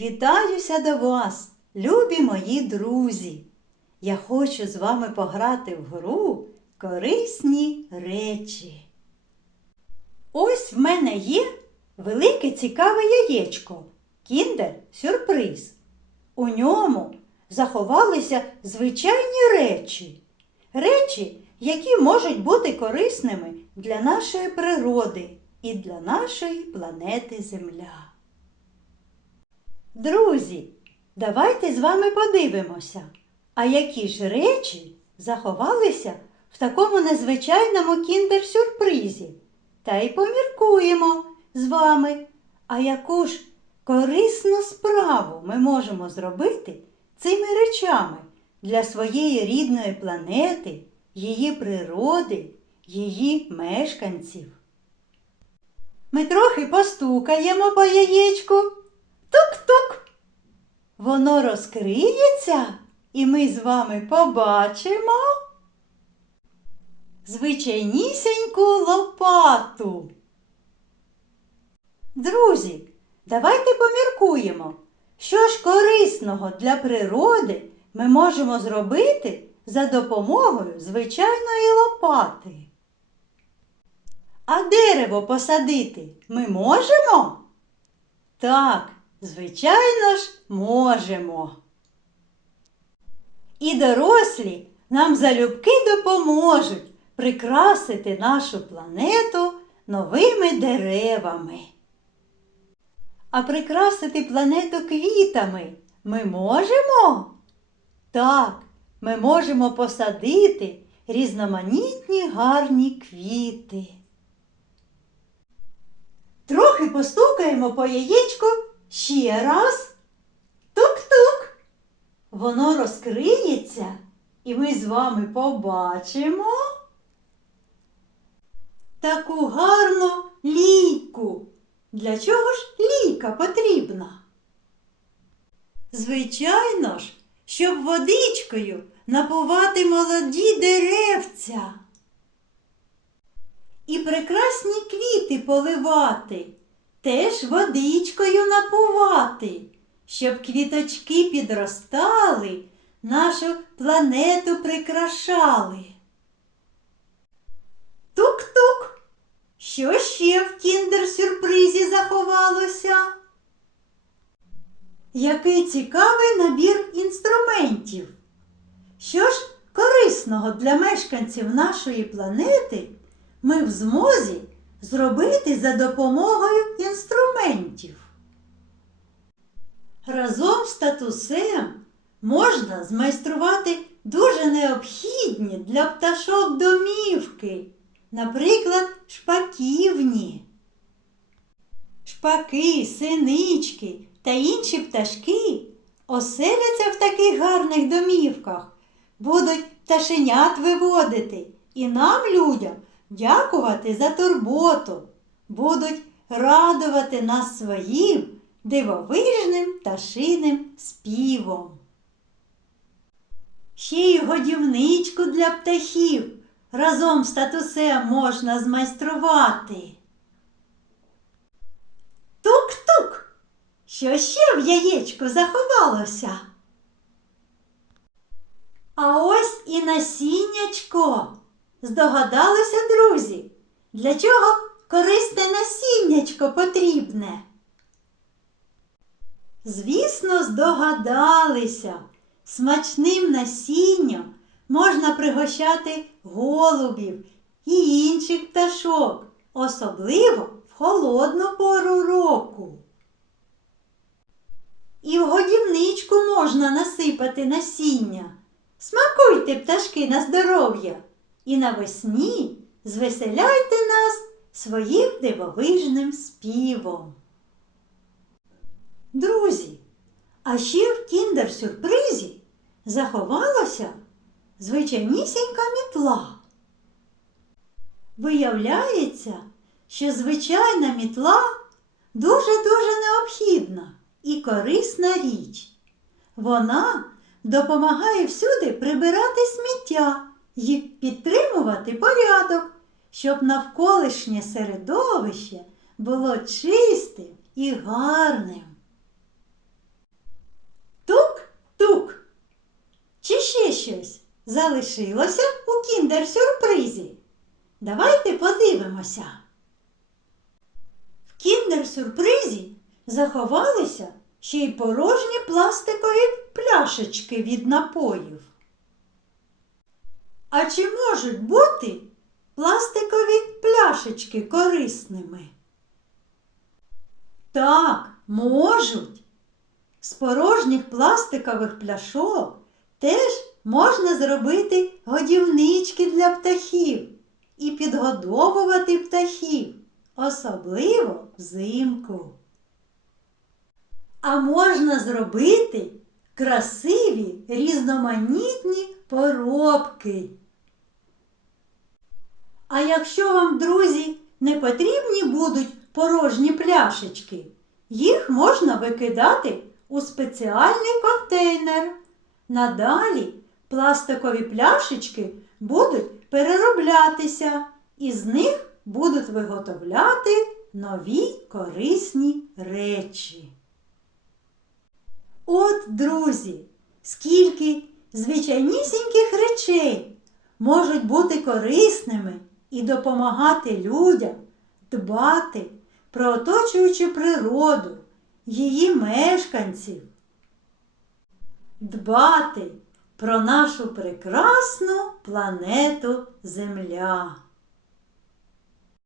Вітаюся до вас, любі мої друзі. Я хочу з вами пограти в гру корисні речі. Ось в мене є велике цікаве яєчко кіндер сюрприз. У ньому заховалися звичайні речі. Речі, які можуть бути корисними для нашої природи і для нашої планети Земля. Друзі, давайте з вами подивимося, а які ж речі заховалися в такому незвичайному кіндер-сюрпризі. Та й поміркуємо з вами, а яку ж корисну справу ми можемо зробити цими речами для своєї рідної планети, її природи, її мешканців. Ми трохи постукаємо по яєчку. Воно розкриється, і ми з вами побачимо звичайнісіньку лопату. Друзі, давайте поміркуємо, що ж корисного для природи ми можемо зробити за допомогою звичайної лопати. А дерево посадити ми можемо? Так, звичайно ж, можемо. І дорослі нам залюбки допоможуть прикрасити нашу планету новими деревами. А прикрасити планету квітами ми можемо? Так, ми можемо посадити різноманітні гарні квіти. Трохи постукаємо по яєчку ще раз. Тук-тук. Воно розкриється, і ми з вами побачимо таку гарну лійку. Для чого ж лійка потрібна? Звичайно ж, щоб водичкою напувати молоді деревця і прекрасні квіти поливати, теж водичкою напувати, щоб квіточки підростали, нашу планету прикрашали. Тук-тук. Що ще в кіндер-сюрпризі заховалося? Який цікавий набір інструментів. Що ж корисного для мешканців нашої планети ми в змозі зробити за допомогою інструментів? Разом з татусем можна змайструвати дуже необхідні для пташок домівки, наприклад, шпаківні. Шпаки, синички та інші пташки оселяться в таких гарних домівках, будуть пташенят виводити і нам, людям, дякувати за турботу, будуть радувати нас своїм дивовижним пташиним співом. Ще й годівничку для птахів разом з татусем можна змайструвати. Тук-тук! Що ще в яєчку заховалося? А ось і насіннячко. Здогадалися, друзі, для чого корисне насіннячко потрібне? Звісно, здогадалися, смачним насінням можна пригощати голубів і інших пташок, особливо в холодну пору року. І в годівничку можна насипати насіння. Смакуйте, пташки, на здоров'я, і навесні звеселяйте нас своїм дивовижним співом. Друзі, а ще в кіндер-сюрпризі заховалася звичайнісінька мітла. Виявляється, що звичайна мітла дуже-дуже необхідна і корисна річ. Вона допомагає всюди прибирати сміття і підтримувати порядок, щоб навколишнє середовище було чистим і гарним. Тук-тук. Чи ще щось залишилося у кіндер-сюрпризі? Давайте подивимося. В кіндер-сюрпризі заховалися ще й порожні пластикові пляшечки від напоїв. А чи можуть бути пластикові пляшечки корисними? Так, можуть. З порожніх пластикових пляшок теж можна зробити годівнички для птахів і підгодовувати птахів, особливо взимку. А можна зробити красиві різноманітні поробки. А якщо вам, друзі, не потрібні будуть порожні пляшечки, їх можна викидати у спеціальний контейнер. Надалі пластикові пляшечки будуть перероблятися, і з них будуть виготовляти нові корисні речі. От, друзі, скільки звичайнісіньких речей можуть бути корисними і допомагати людям дбати про оточуючу природу, її мешканців, дбати про нашу прекрасну планету Земля.